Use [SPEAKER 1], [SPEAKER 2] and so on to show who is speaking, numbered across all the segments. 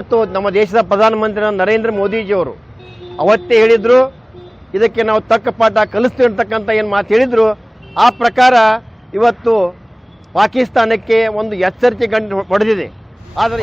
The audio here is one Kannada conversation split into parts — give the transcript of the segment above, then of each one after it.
[SPEAKER 1] ಇವತ್ತು ನಮ್ಮ ದೇಶದ ಪ್ರಧಾನಮಂತ್ರಿ ನರೇಂದ್ರ ಮೋದಿಜಿಯವರು ಅವತ್ತೇ ಹೇಳಿದ್ರು, ಇದಕ್ಕೆ ನಾವು ತಕ್ಕ ಪಾಠ ಕಲಿಸ್ತೀವಿ ಅಂತಕ್ಕಂಥ ಏನು ಮಾತು ಹೇಳಿದ್ರು. ಆ ಪ್ರಕಾರ ಇವತ್ತು ಪಾಕಿಸ್ತಾನಕ್ಕೆ ಒಂದು ಎಚ್ಚರಿಕೆ ಗಂಟು ಹೊಡೆದಿದೆ. ಆದರೆ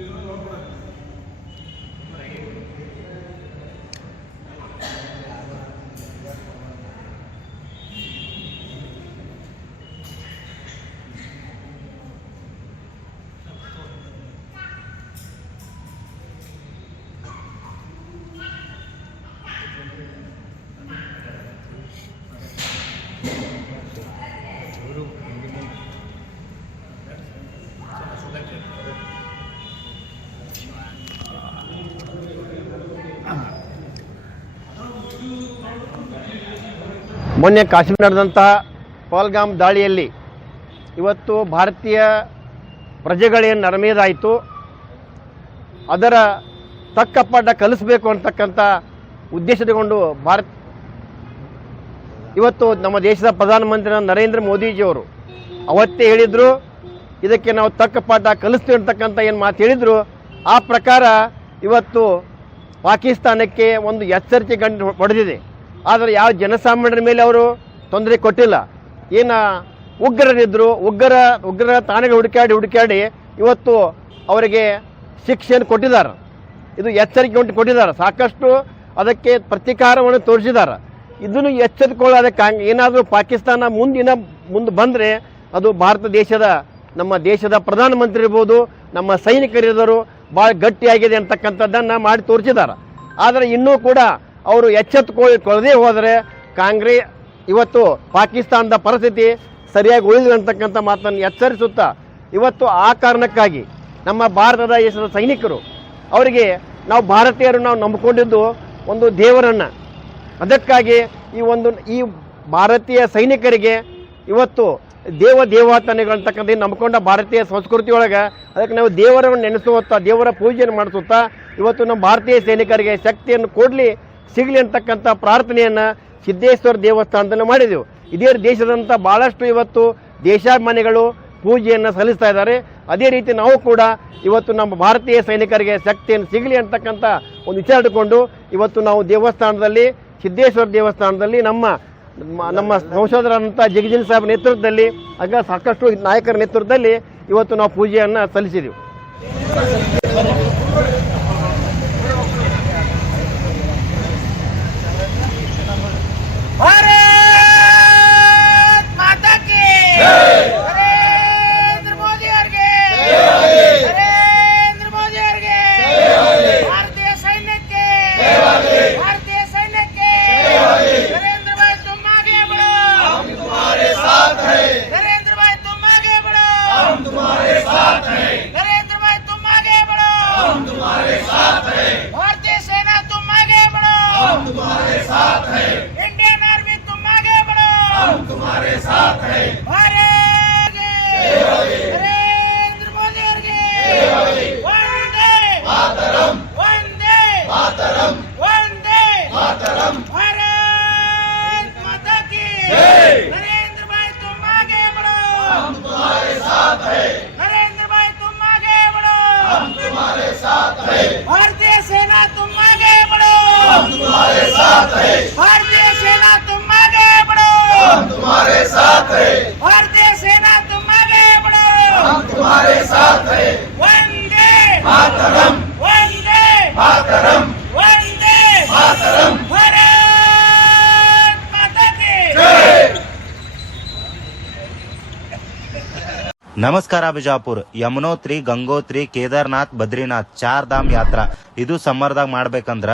[SPEAKER 2] Si no lo logran.
[SPEAKER 1] ಮೊನ್ನೆ ಕಾಶ್ಮೀರ ನಡೆದಂತಹ ದಾಳಿಯಲ್ಲಿ ಇವತ್ತು ಭಾರತೀಯ ಪ್ರಜೆಗಳೇನು ನರಮೇದಾಯಿತು, ಅದರ ತಕ್ಕ ಪಾಠ ಕಲಿಸಬೇಕು ಅಂತಕ್ಕಂಥ ಉದ್ದೇಶದಗೊಂಡು ಭಾರತ್ ಇವತ್ತು ನಮ್ಮ ದೇಶದ ಪ್ರಧಾನಮಂತ್ರಿ ನರೇಂದ್ರ ಮೋದಿಜಿಯವರು ಅವತ್ತೇ ಹೇಳಿದ್ರು, ಇದಕ್ಕೆ ನಾವು ತಕ್ಕ ಪಾಠ ಕಲಿಸ್ತೀವಿ ಅಂತಕ್ಕಂಥ ಏನು ಮಾತು ಹೇಳಿದ್ರು. ಆ ಪ್ರಕಾರ ಇವತ್ತು ಪಾಕಿಸ್ತಾನಕ್ಕೆ ಒಂದು ಎಚ್ಚರಿಕೆ ಗಂಟು ಹೊಡೆದಿದೆ. ಆದರೆ ಯಾವ ಜನಸಾಮಾನ್ಯರ ಮೇಲೆ ಅವರು ತೊಂದರೆ ಕೊಟ್ಟಿಲ್ಲ. ಏನು ಉಗ್ರರಿದ್ದರು ಉಗ್ರ, ಉಗ್ರರ ತಾಣಗಳು ಹುಡುಕಾಡಿ ಹುಡುಕಾಡಿ ಇವತ್ತು ಅವರಿಗೆ ಶಿಕ್ಷೆಯನ್ನು ಕೊಟ್ಟಿದ್ದಾರೆ. ಇದು ಎಚ್ಚರಿಕೆ ಉಂಟು ಕೊಟ್ಟಿದ್ದಾರೆ. ಸಾಕಷ್ಟು ಅದಕ್ಕೆ ಪ್ರತೀಕಾರವನ್ನು ತೋರಿಸಿದ್ದಾರೆ. ಇದನ್ನು ಎಚ್ಚೆತ್ತುಕೊಳ್ಳದೆ ಕಾಂಗ್ ಏನಾದರೂ ಪಾಕಿಸ್ತಾನ ಮುಂದಿನ, ಮುಂದೆ ಬಂದರೆ ಅದು ಭಾರತ ದೇಶದ, ನಮ್ಮ ದೇಶದ ಪ್ರಧಾನಮಂತ್ರಿ ಇರ್ಬೋದು, ನಮ್ಮ ಸೈನಿಕರಿದ್ದರು, ಭಾಳ ಗಟ್ಟಿಯಾಗಿದೆ ಅಂತಕ್ಕಂಥದ್ದನ್ನು ಮಾಡಿ ತೋರಿಸಿದ್ದಾರೆ. ಆದರೆ ಇನ್ನೂ ಕೂಡ ಅವರು ಎಚ್ಚೆತ್ತುಕೊಳ್ಳದೆ ಹೋದರೆ ಕಾಂಗ್ರೆ ಇವತ್ತು ಪಾಕಿಸ್ತಾನದ ಪರಿಸ್ಥಿತಿ ಸರಿಯಾಗಿ ಉಳಿದಿದೆ ಅಂತಕ್ಕಂಥ ಮಾತನ್ನು ಎಚ್ಚರಿಸುತ್ತಾ ಇವತ್ತು ಆ ಕಾರಣಕ್ಕಾಗಿ ನಮ್ಮ ಭಾರತದ ದೇಶದ ಸೈನಿಕರು, ಅವರಿಗೆ ನಾವು ಭಾರತೀಯರು ನಾವು ನಂಬಿಕೊಂಡಿದ್ದು ಒಂದು ದೇವರನ್ನು. ಅದಕ್ಕಾಗಿ ಈ ಒಂದು ಈ ಭಾರತೀಯ ಸೈನಿಕರಿಗೆ ಇವತ್ತು ದೇವ ದೇವಾತನೆಗಳಂತಕ್ಕಂಥ ನಂಬಿಕೊಂಡ ಭಾರತೀಯ ಸಂಸ್ಕೃತಿಯೊಳಗೆ ಅದಕ್ಕೆ ನಾವು ದೇವರನ್ನು ನೆನೆಸುತ್ತಾ ದೇವರ ಪೂಜೆಯನ್ನು ಮಾಡಿಸುತ್ತಾ ಇವತ್ತು ನಮ್ಮ ಭಾರತೀಯ ಸೈನಿಕರಿಗೆ ಶಕ್ತಿಯನ್ನು ಕೊಡಲಿ ಸಿಗಲಿ ಅಂತಕ್ಕಂಥ ಪ್ರಾರ್ಥನೆಯನ್ನು ಸಿದ್ದೇಶ್ವರ ದೇವಸ್ಥಾನದಲ್ಲಿ ಮಾಡಿದೆವು. ಇದೇ ದೇಶದಂಥ ಭಾಳಷ್ಟು ಇವತ್ತು ದೇಶಾಭಿಮಾನಿಗಳು ಪೂಜೆಯನ್ನು ಸಲ್ಲಿಸ್ತಾ ಇದ್ದಾರೆ. ಅದೇ ರೀತಿ ನಾವು ಕೂಡ ಇವತ್ತು ನಮ್ಮ ಭಾರತೀಯ ಸೈನಿಕರಿಗೆ ಶಕ್ತಿಯನ್ನು ಸಿಗಲಿ ಅಂತಕ್ಕಂಥ ಒಂದು ವಿಚಾರ ಇಟ್ಟುಕೊಂಡು ಇವತ್ತು ನಾವು ದೇವಸ್ಥಾನದಲ್ಲಿ, ಸಿದ್ದೇಶ್ವರ ದೇವಸ್ಥಾನದಲ್ಲಿ ನಮ್ಮ ನಮ್ಮ ಸಂಸದರಾದಂಥ ಜಗಜಿನ್ ಸಾಹೇಬ್ ನೇತೃತ್ವದಲ್ಲಿ, ಆಗ ಸಾಕಷ್ಟು ನಾಯಕರ ನೇತೃತ್ವದಲ್ಲಿ ಇವತ್ತು ನಾವು ಪೂಜೆಯನ್ನು ಸಲ್ಲಿಸಿದೆವು.
[SPEAKER 3] हम तुम्हारे साथ हैं। इंडियन आर्मी तुम आगे बढ़ो। हम तुम्हारे साथ हैं। भारत नरेंद्र मोदी तुम्हारे साथ है। भारतीय सेना तुम आगे बढ़ो। हम तुम्हारे साथ है। भारतीय सेना तुम आगे बढ़ो। हम तुम्हारे साथ है। भारतीय सेना तुम आगे बढ़ो। हम तुम्हारे साथ हैं।
[SPEAKER 4] ನಮಸ್ಕಾರ ಬಿಜಾಪುರ್. ಯಮುನೋತ್ರಿ, ಗಂಗೋತ್ರಿ, ಕೇದಾರ್ನಾಥ್, ಬದ್ರಿನಾಥ್ ಚಾರ್ ಧಾಮ್ ಯಾತ್ರಾ. ಇದು ಸಮ್ಮರ್ದಾಗ ಮಾಡ್ಬೇಕಂದ್ರ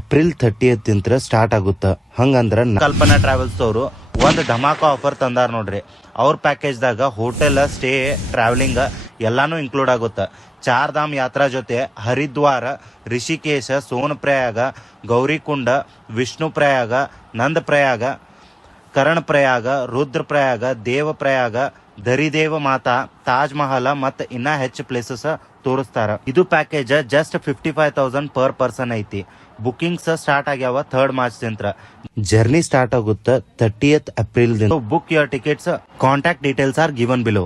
[SPEAKER 4] ಏಪ್ರಿಲ್ ಥರ್ಟಿ ತಿಂತ್ರ ಸ್ಟಾರ್ಟ್ ಆಗುತ್ತ. ಹಂಗಂದ್ರ ಕಲ್ಪನಾ ಟ್ರಾವೆಲ್ಸ್ ಅವರು ಒಂದು ಧಮಾಕ ಆಫರ್ ತಂದಾರ ನೋಡ್ರಿ. ಅವ್ರ ಪ್ಯಾಕೇಜ್ದಾಗ ಹೋಟೆಲ್ ಸ್ಟೇ ಟ್ರಾವೆಲಿಂಗ್ ಎಲ್ಲಾನು ಇನ್ಕ್ಲೂಡ್ ಆಗುತ್ತೆ. ಚಾರ್ ಧಾಮ್ ಯಾತ್ರಾ ಜೊತೆ ಹರಿದ್ವಾರ, ರಿಷಿಕೇಶ ಸೋನ್ ಪ್ರಯಾಗ ಗೌರಿಕುಂಡ ವಿಷ್ಣು ಪ್ರಯಾಗ ನಂದ ಪ್ರಯಾಗ ಕರಣ್ ಪ್ರಯಾಗ ರುದ್ರ ಪ್ರಯಾಗ ದೇವ ಪ್ರಯಾಗ ದರಿದೇವ ಮಾತಾ, ತಾಜ್ ಮಹಲ್ ಮತ್ತ ಇನ್ನ ಹೆಚ್ಚು ಪ್ಲೇಸಸ್ ತೋರಿಸ್ತಾರ. ಇದು package just fifty five thousand per person ಐತಿ. ಬುಕಿಂಗ್ಸ್ ಸ್ಟಾರ್ಟ್ ಆಗ್ಯಾವ ಥರ್ಡ್ ಮಾರ್ಚ್ ದಿಂತ್ರ. ಜರ್ನಿ ಸ್ಟಾರ್ಟ್ ಆಗುತ್ತ thirtieth April book your tickets contact details are given below